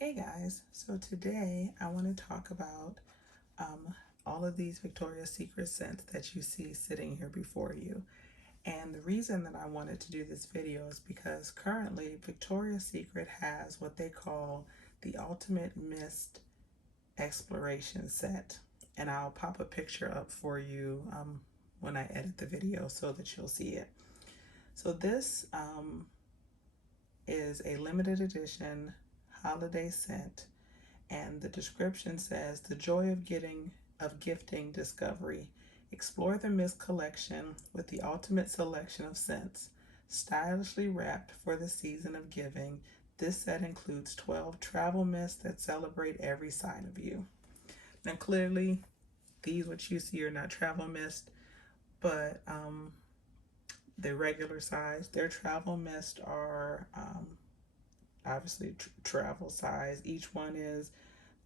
Hey guys, so today I want to talk about all of these Victoria's Secret scents that you see sitting here before you. And the reason that I wanted to do this video is because currently Victoria's Secret has what they call the Ultimate Mist Exploration Set. And I'll pop a picture up for you when I edit the video so that you'll see it. So this is a limited edition holiday scent, and the description says the joy of gifting discovery. Explore the mist collection with the ultimate selection of scents. Stylishly wrapped for the season of giving, this set includes 12 travel mists that celebrate every side of you. Now clearly these what you see are not travel mist, but the regular size. Their travel mist are obviously travel size. Each one is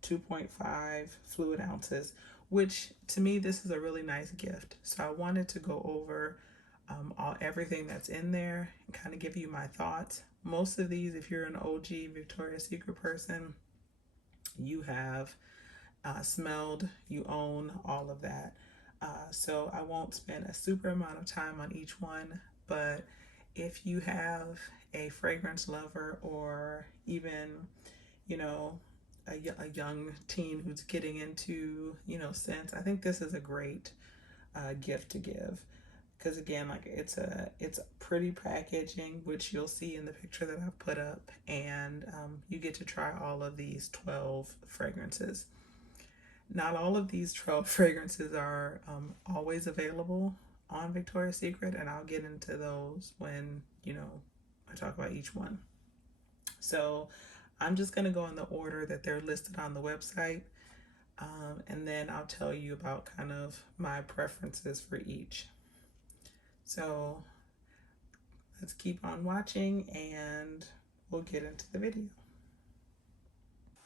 2.5 fluid ounces, which to me this is a really nice gift. So I wanted to go over everything that's in there and kind of give you my thoughts. Most of these, if you're an OG Victoria's Secret person, you have smelled, you own all of that. So I won't spend a super amount of time on each one, but if you have a fragrance lover or even, you know, a young teen who's getting into, scents, I think this is a great gift to give. Because again, like it's pretty packaging, which you'll see in the picture that I've put up, and you get to try all of these 12 fragrances. Not all of these 12 fragrances are always available on Victoria's Secret, and I'll get into those when, I talk about each one. So I'm just going to go in the order that they're listed on the website, and then I'll tell you about kind of my preferences for each. So let's keep on watching and we'll get into the video.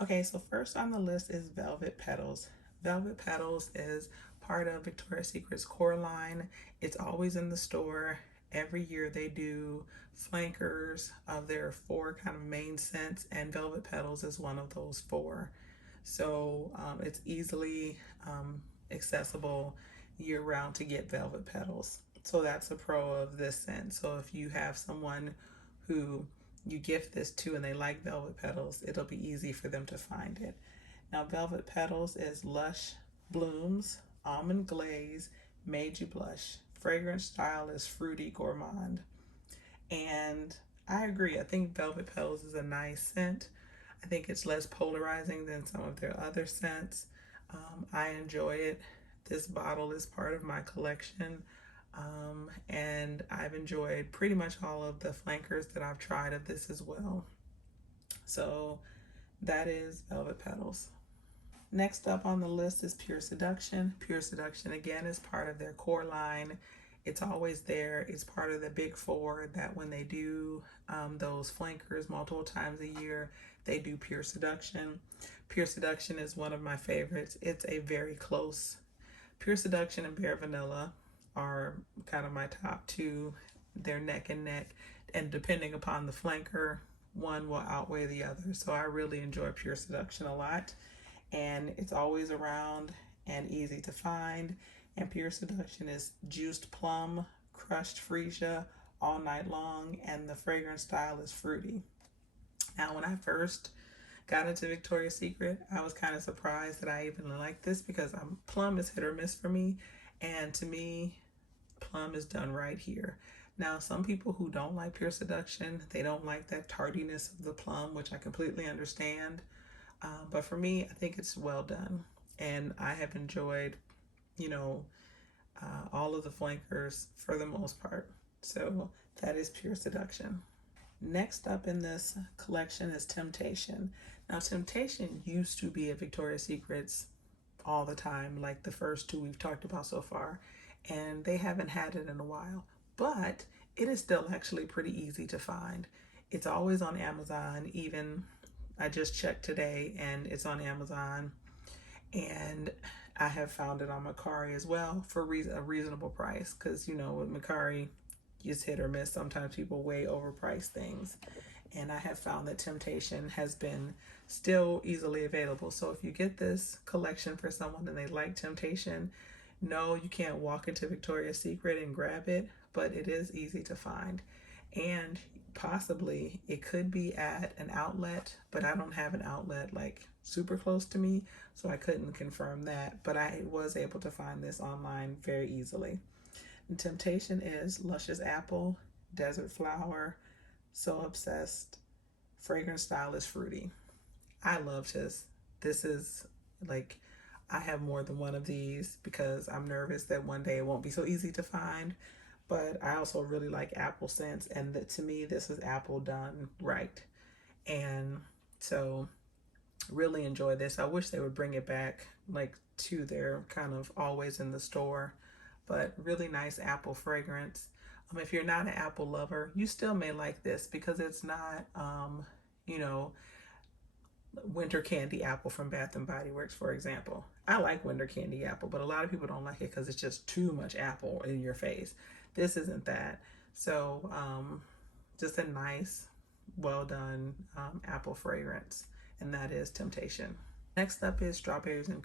Okay, so first on the list is Velvet Petals. Velvet Petals is part of Victoria's Secret's core line. It's always in the store. Every year they do flankers of their 4 kind of main scents, and Velvet Petals is one of those 4. So it's easily accessible year-round to get Velvet Petals. So that's a pro of this scent. So if you have someone who you gift this to and they like Velvet Petals, it'll be easy for them to find it. Now, Velvet Petals is lush blooms, almond glaze, made you blush. Fragrance style is fruity gourmand. And I agree. I think Velvet Petals is a nice scent. I think it's less polarizing than some of their other scents. I enjoy it. This bottle is part of my collection. And I've enjoyed pretty much all of the flankers that I've tried of this as well. So that is Velvet Petals. Next up on the list is Pure Seduction. Pure Seduction, again, is part of their core line. It's always there. It's part of the big 4 that when they do those flankers multiple times a year, they do Pure Seduction. Pure Seduction is one of my favorites. It's a very close. Pure Seduction and Bare Vanilla are kind of my top 2. They're neck and neck, and depending upon the flanker, one will outweigh the other. So I really enjoy Pure Seduction a lot, and it's always around and easy to find. And Pure Seduction is juiced plum, crushed freesia all night long, and the fragrance style is fruity. Now, when I first got into Victoria's Secret, I was kind of surprised that I even liked this, because plum is hit or miss for me, and to me, plum is done right here. Now, some people who don't like Pure Seduction, they don't like that tardiness of the plum, which I completely understand. But for me, I think it's well done. And I have enjoyed, all of the flankers for the most part. So that is Pure Seduction. Next up in this collection is Temptation. Now, Temptation used to be at Victoria's Secret's all the time, like the first 2 we've talked about so far, and they haven't had it in a while, but it is still actually pretty easy to find. It's always on Amazon. Even I just checked today and it's on Amazon, and I have found it on Mercari as well for a reasonable price, because with Mercari, it's hit or miss. Sometimes people way overprice things, and I have found that Temptation has been still easily available. So if you get this collection for someone and they like Temptation, no, you can't walk into Victoria's Secret and grab it, but it is easy to find. And possibly it could be at an outlet, but I don't have an outlet like super close to me, so I couldn't confirm that, but I was able to find this online very easily. And Temptation is Luscious Apple, Desert Flower, So Obsessed, Fragrance Style is Fruity. I love this. This is like, I have more than one of these because I'm nervous that one day it won't be so easy to find. But I also really like apple scents, and to me, this is apple done right. And so, really enjoy this. I wish they would bring it back like to their kind of always in the store, but really nice apple fragrance. If you're not an apple lover, you still may like this because it's not, you know, winter candy apple from Bath and Body Works, for example. I like winter candy apple, but a lot of people don't like it because it's just too much apple in your face. This isn't that. So just a nice, well done apple fragrance, and that is Temptation. Next up is Strawberries and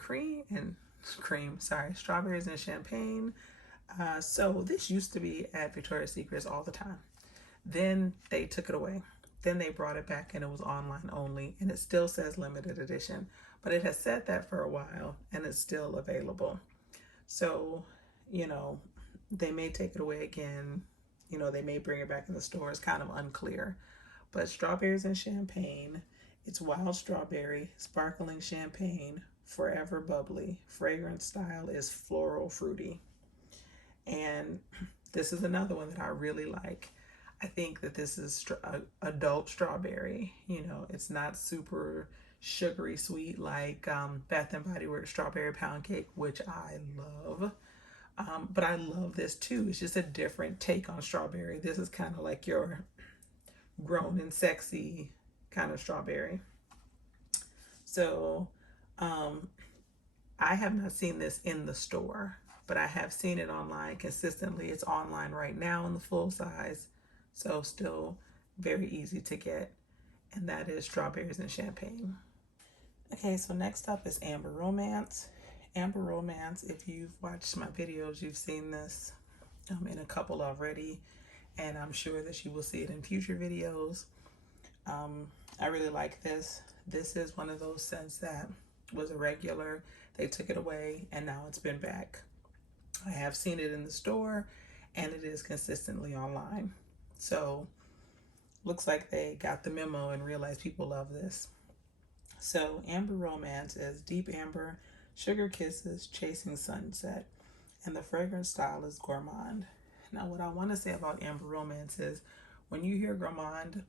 Strawberries and Champagne. So this used to be at Victoria's Secrets all the time. Then they took it away. Then they brought it back and it was online only, and it still says limited edition, but it has said that for a while and it's still available. So, you know, they may take it away again. You know, they may bring it back in the store. It's kind of unclear. But Strawberries and Champagne, it's wild strawberry, sparkling champagne, forever bubbly. Fragrance style is floral fruity. And this is another one that I really like. I think that this is adult strawberry. You know, it's not super sugary sweet like Bath and Body Works Strawberry Pound Cake, which I love. But I love this too. It's just a different take on strawberry. This is kind of like your grown and sexy kind of strawberry. So I have not seen this in the store, but I have seen it online consistently. It's online right now in the full size. So still very easy to get. And that is Strawberries and Champagne. Okay, so next up is Amber Romance. Amber Romance, if you've watched my videos, you've seen this in a couple already. And I'm sure that you will see it in future videos. I really like this. This is one of those scents that was a regular. They took it away and now it's been back. I have seen it in the store and it is consistently online. So looks like they got the memo and realized people love this. So Amber Romance is Deep Amber, Sugar Kisses, Chasing Sunset, and the fragrance style is Gourmand. Now what I want to say about Amber Romance is when you hear Gourmand,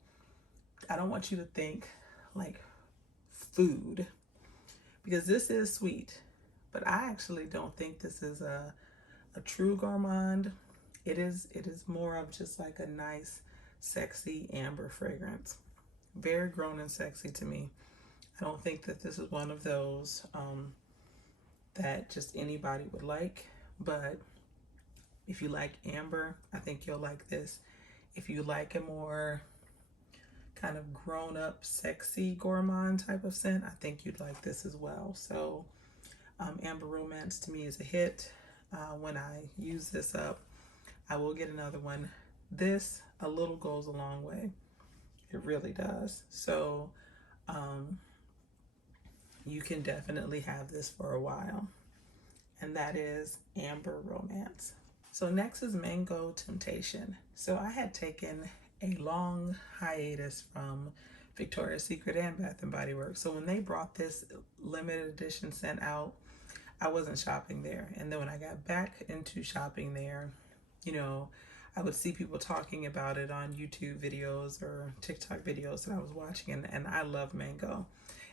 I don't want you to think like food, because this is sweet, but I actually don't think this is a true gourmand. It is more of just like a nice, sexy amber fragrance. Very grown and sexy to me. I don't think that this is one of those that just anybody would like, but if you like amber, I think you'll like this. If you like a more kind of grown-up, sexy gourmand type of scent, I think you'd like this as well. So Amber Romance to me is a hit. When I use this up, I will get another one. This, a little goes a long way. It really does. So you can definitely have this for a while. And that is Amber Romance. So next is Mango Temptation. So I had taken a long hiatus from Victoria's Secret and Bath and Body Works. So when they brought this limited edition scent out, I wasn't shopping there. And then when I got back into shopping there, you know, I would see people talking about it on YouTube videos or TikTok videos that I was watching, and I love mango.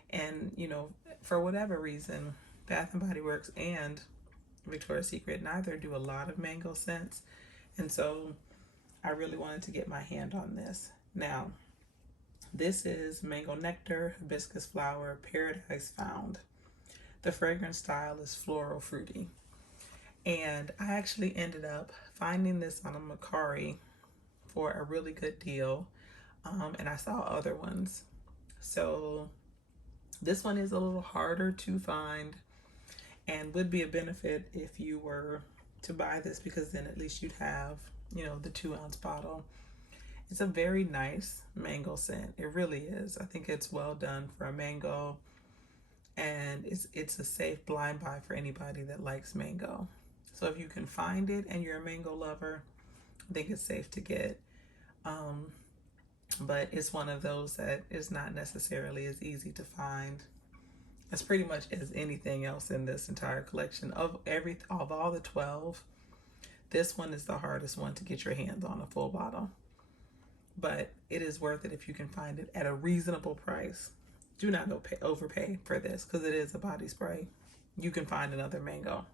And, you know, for whatever reason, Bath and Body Works and Victoria's Secret neither do a lot of mango scents. And so I really wanted to get my hand on this. Now, this is Mango Nectar, Hibiscus Flower, Paradise Found. The fragrance style is floral fruity. And I actually ended up finding this on a Mercari for a really good deal. And I saw other ones. So this one is a little harder to find and would be a benefit if you were to buy this, because then at least you'd have, you know, the 2-ounce bottle. It's a very nice mango scent. It really is. I think it's well done for a mango, and it's a safe blind buy for anybody that likes mango. So if you can find it and you're a mango lover, I think it's safe to get. But it's one of those that is not necessarily as easy to find as pretty much as anything else in this entire collection. Of all the 12, this one is the hardest one to get your hands on, a full bottle. But it is worth it if you can find it at a reasonable price. Do not overpay for this, because it is a body spray. You can find another mango.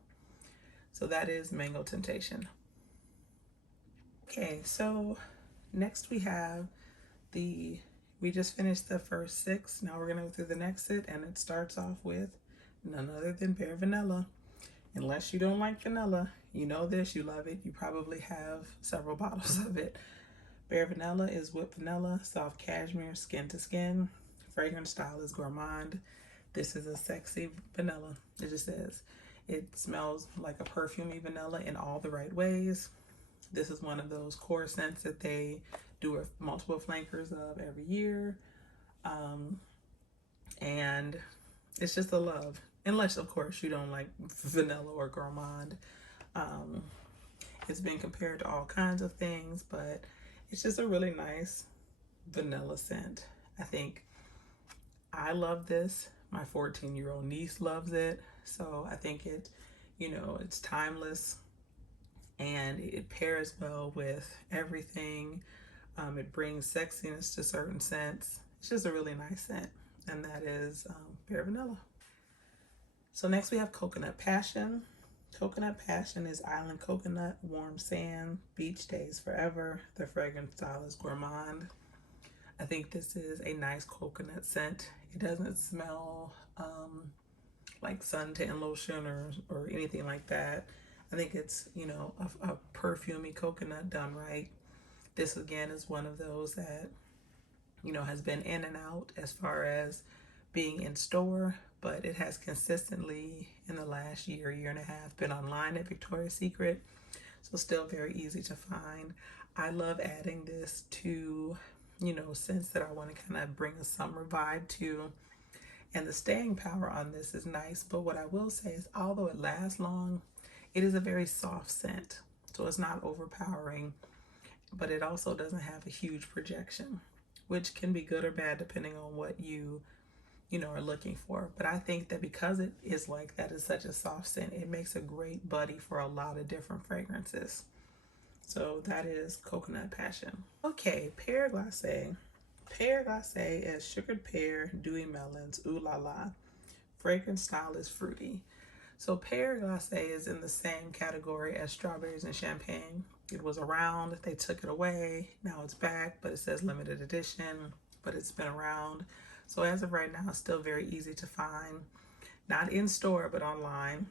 So that is Mango Temptation. Okay, so next we have we just finished the first 6. Now we're gonna go through the next set, and it starts off with none other than Bare Vanilla. Unless you don't like vanilla, you know this, you love it, you probably have several bottles of it. Bare Vanilla is whipped vanilla, soft cashmere, skin to skin. Fragrance style is gourmand. This is a sexy vanilla. It just says it smells like a perfumey vanilla in all the right ways. This is one of those core scents that they do multiple flankers of every year. And it's just a love. Unless, of course, you don't like vanilla or gourmand. It's been compared to all kinds of things, but it's just a really nice vanilla scent. I think I love this. My 14-year-old niece loves it. So I think it, you know, it's timeless, and it pairs well with everything. It brings sexiness to certain scents. It's just a really nice scent, and that is Bare Vanilla. So next we have Coconut Passion. Coconut Passion is island coconut, warm sand, beach days forever. The fragrance style is gourmand. I think this is a nice coconut scent. It doesn't smell like suntan lotion or anything like that. I think it's, you know, a perfumey coconut done right. This again is one of those that, you know, has been in and out as far as being in store, but it has consistently in the last year and a half been online at Victoria's Secret. So still very easy to find. I love adding this to, you know, scents that I want to kind of bring a summer vibe to. And the staying power on this is nice, but what I will say is, although it lasts long, it is a very soft scent. So it's not overpowering, but it also doesn't have a huge projection, which can be good or bad depending on what you know, are looking for. But I think that because it is like that, it's such a soft scent, it makes a great buddy for a lot of different fragrances. So that is Coconut Passion. Okay, Pear Glace. Pear Glace is sugared pear, dewy melons, ooh la la. Fragrance style is fruity. So Pear Glace is in the same category as strawberries and champagne. It was around, they took it away, now it's back, but it says limited edition, but it's been around. So as of right now, it's still very easy to find. Not in store, but online.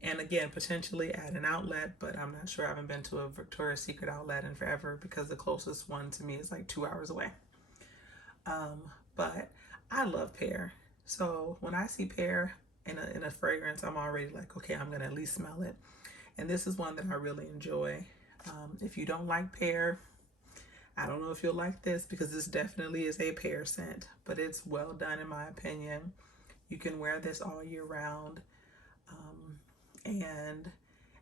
And again, potentially at an outlet, but I'm not sure. I haven't been to a Victoria's Secret outlet in forever, because the closest one to me is like 2 hours away. But I love pear. So when I see pear in a fragrance, I'm already like, okay, I'm gonna at least smell it. And this is one that I really enjoy. If you don't like pear, I don't know if you'll like this, because this definitely is a pear scent, but it's well done in my opinion. You can wear this all year round. And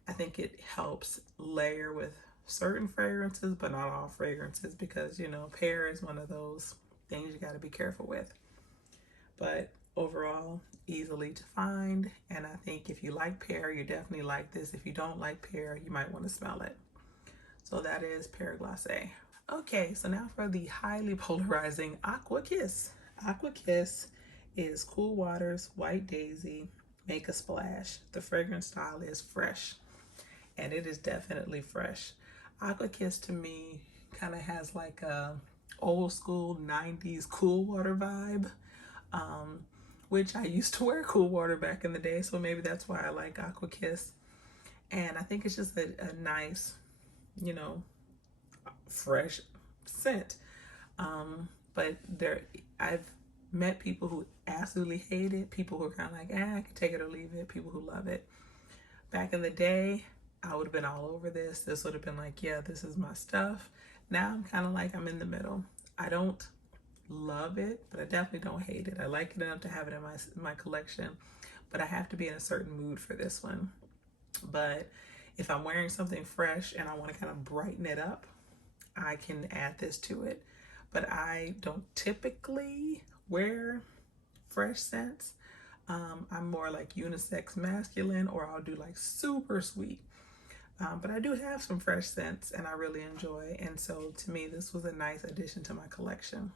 I think it helps layer with certain fragrances, but not all fragrances, because, you know, pear is one of those things you got to be careful with. But overall, easily to find. And I think if you like pear, you definitely like this. If you don't like pear, you might want to smell it. So that is Pear Glace. Okay, so now for the highly polarizing Aqua Kiss. Aqua Kiss is Cool Waters, White Daisy, Make a Splash. The fragrance style is fresh, and it is definitely fresh. Aqua Kiss to me kind of has like a old school 90s Cool Water vibe, which I used to wear Cool Water back in the day, so maybe that's why I like Aqua Kiss. And I think it's just a nice, you know, fresh scent. But I've met people who absolutely hate it, people who are kind of like, I can take it or leave it, people who love it. Back in the day, I would have been all over this. This would have been like, yeah, this is my stuff. Now I'm kind of like, I'm in the middle. I don't love it, but I definitely don't hate it. I like it enough to have it in my collection, but I have to be in a certain mood for this one. But if I'm wearing something fresh and I want to kind of brighten it up, I can add this to it. But I don't typically wear fresh scents. I'm more like unisex masculine, or I'll do like super sweet. But I do have some fresh scents and I really enjoy. And so to me, this was a nice addition to my collection.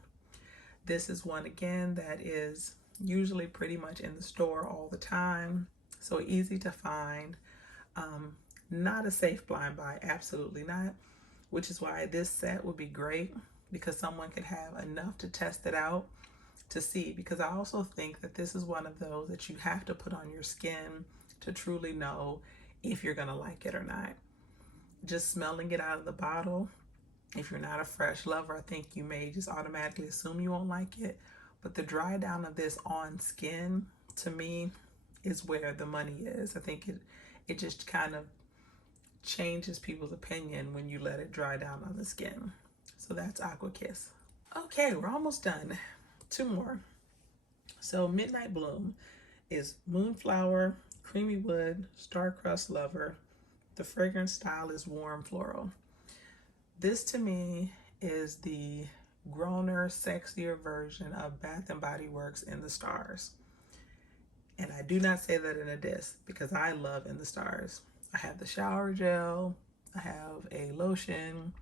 This is one again that is usually pretty much in the store all the time. So easy to find. Not a safe blind buy, absolutely not. Which is why this set would be great, because someone could have enough to test it out to see. Because I also think that this is one of those that you have to put on your skin to truly know if you're gonna like it or not. Just smelling it out of the bottle, if you're not a fresh lover, I think you may just automatically assume you won't like it. But the dry down of this on skin, to me, is where the money is. I think it just kind of changes people's opinion when you let it dry down on the skin. So that's Aqua Kiss. Okay, we're almost done. Two more. So Midnight Bloom is Moonflower, Creamy Wood, Star-Crust Lover. The fragrance style is Warm Floral. This to me is the growner, sexier version of Bath and Body Works In the Stars. And I do not say that in a diss, because I love In the Stars. I have the shower gel, I have a lotion,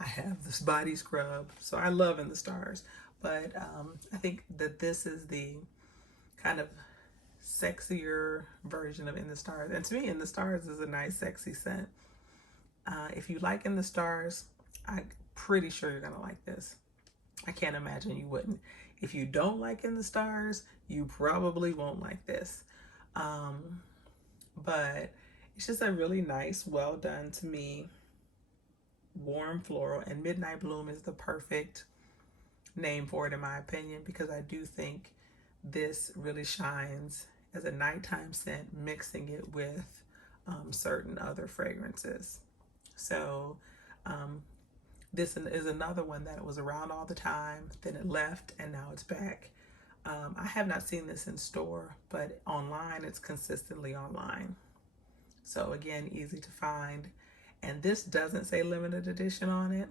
I have this body scrub. So I love In the Stars. But I think that this is the kind of sexier version of In the Stars. And to me, In the Stars is a nice, sexy scent. If you like In the Stars, I'm pretty sure you're gonna like this. I can't imagine you wouldn't. If you don't like In the Stars, you probably won't like this. But it's just a really nice, well done to me, warm floral, and Midnight Bloom is the perfect name for it in my opinion, because I do think this really shines as a nighttime scent, mixing it with certain other fragrances. So this is another one that was around all the time, then it left, and now it's back. I have not seen this in store, but online, it's consistently online. So again, easy to find. And this doesn't say limited edition on it,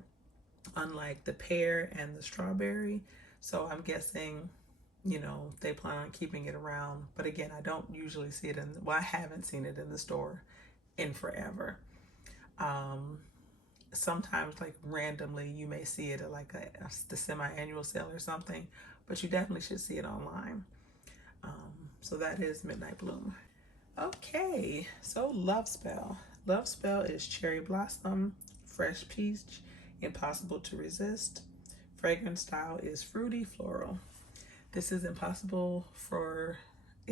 unlike the pear and the strawberry. So I'm guessing, you know, they plan on keeping it around. But again, I don't usually see it in, well, I haven't seen it in the store in forever. Sometimes, like randomly, you may see it at like the semi-annual sale or something, but you definitely should see it online. So that is Midnight Bloom. Okay, so Love Spell. Love Spell is Cherry Blossom, Fresh Peach, Impossible to Resist. Fragrance style is Fruity Floral. This is it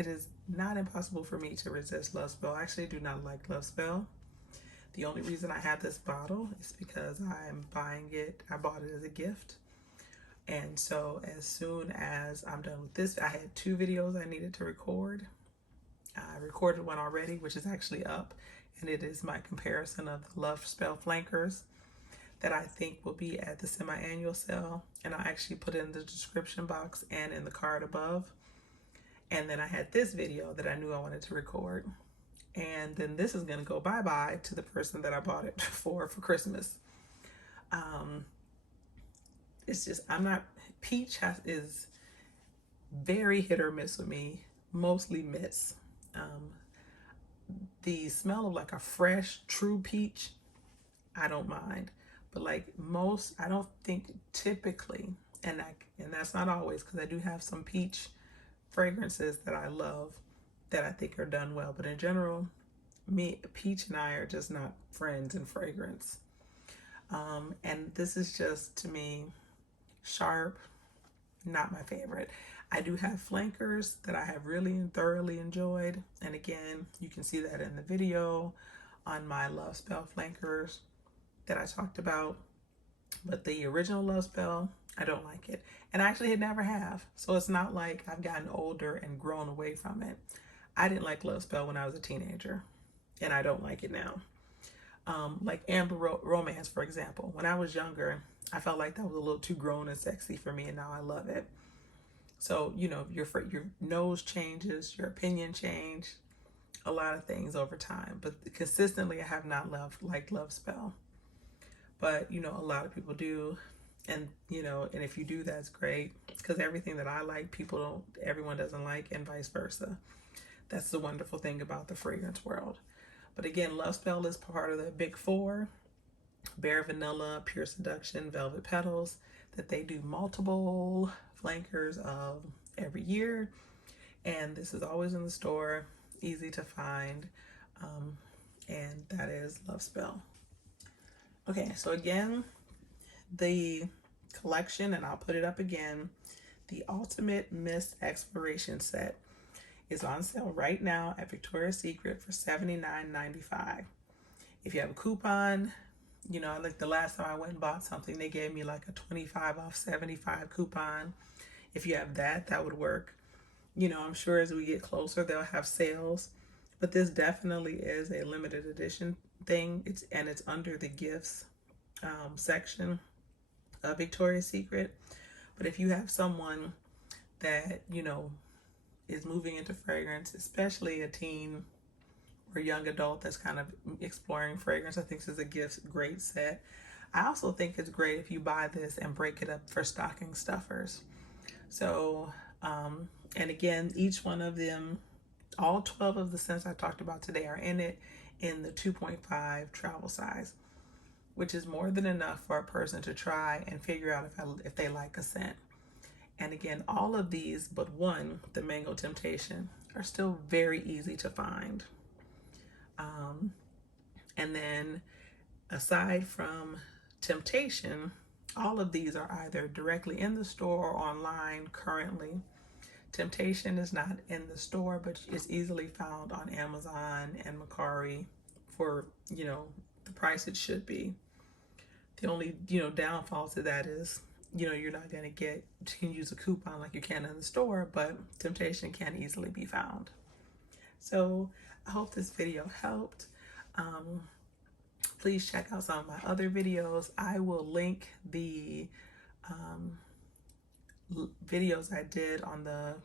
is not impossible for me to resist Love Spell. I actually do not like Love Spell. The only reason I have this bottle is because I'm buying it. I bought it as a gift. And so as soon as I'm done with this, I had 2 videos I needed to record. I recorded one already, which is actually up, and it is my comparison of the Love Spell flankers that I think will be at the semi-annual sale. And I actually put it in the description box and in the card above. And then I had this video that I knew I wanted to record. And then this is gonna go bye-bye to the person that I bought it for Christmas. It's just, peach is very hit or miss with me, mostly miss. The smell of like a fresh, true peach, I don't mind. But like I don't think typically, and that's not always, because I do have some peach fragrances that I love that I think are done well. But in general, peach and I are just not friends in fragrance. And this is just, to me, sharp, not my favorite. I do have flankers that I have really and thoroughly enjoyed. And again, you can see that in the video on my Love Spell flankers that I talked about. But the original Love Spell, I don't like it. And I actually had never have. So it's not like I've gotten older and grown away from it. I didn't like Love Spell when I was a teenager, and I don't like it now. Like Amber Romance, for example. When I was younger, I felt like that was a little too grown and sexy for me, and now I love it. So, you know, your nose changes, your opinion change, a lot of things over time. But consistently, I have not liked Love Spell. But, you know, a lot of people do. And, you know, and if you do, that's great. Because everything that I like, everyone doesn't like, and vice versa. That's the wonderful thing about the fragrance world. But again, Love Spell is part of the big four: Bare Vanilla, Pure Seduction, Velvet Petals, that they do multiple flankers of every year. And this is always in the store, easy to find. And that is Love Spell. Okay, so again, the collection, and I'll put it up again, the Ultimate Mist Exploration Set is on sale right now at Victoria's Secret for $79.95. If you have a coupon, you know, like the last time I went and bought something, they gave me like a 25 off 75 coupon. If you have that, that would work. You know, I'm sure as we get closer, they'll have sales. But this definitely is a limited edition thing. It's under the gifts section of Victoria's Secret. But if you have someone that, you know, is moving into fragrance, especially a teen or young adult that's kind of exploring fragrance, I think this is a great set. I also think it's great if you buy this and break it up for stocking stuffers. So, and again, each one of them, all 12 of the scents I talked about today are in it in the 2.5 travel size, which is more than enough for a person to try and figure out if they like a scent. And again, all of these but one, the Mango Temptation, are still very easy to find. And then aside from Temptation, all of these are either directly in the store or online currently. Temptation is not in the store, but it's easily found on Amazon and Mercari for, you know, the price it should be. The only, you know, downfall to that is, you know, you're not going to you can use a coupon like you can in the store, but Temptation can easily be found. So I hope this video helped. Please check out some of my other videos. I will link the videos I did on the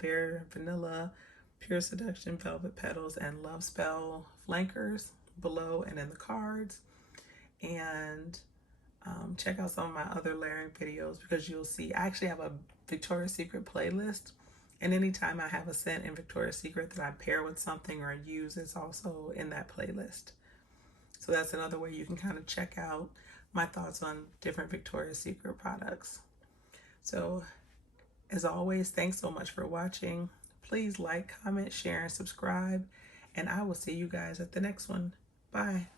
Bare Vanilla, Pure Seduction, Velvet Petals, and Love Spell flankers below and in the cards. And check out some of my other layering videos, because you'll see I actually have a Victoria's Secret playlist, and anytime I have a scent in Victoria's Secret that I pair with something or use, it's also in that playlist. So that's another way you can kind of check out my thoughts on different Victoria's Secret products. So as always, thanks so much for watching. Please like, comment, share, and subscribe, and I will see you guys at the next one. Bye.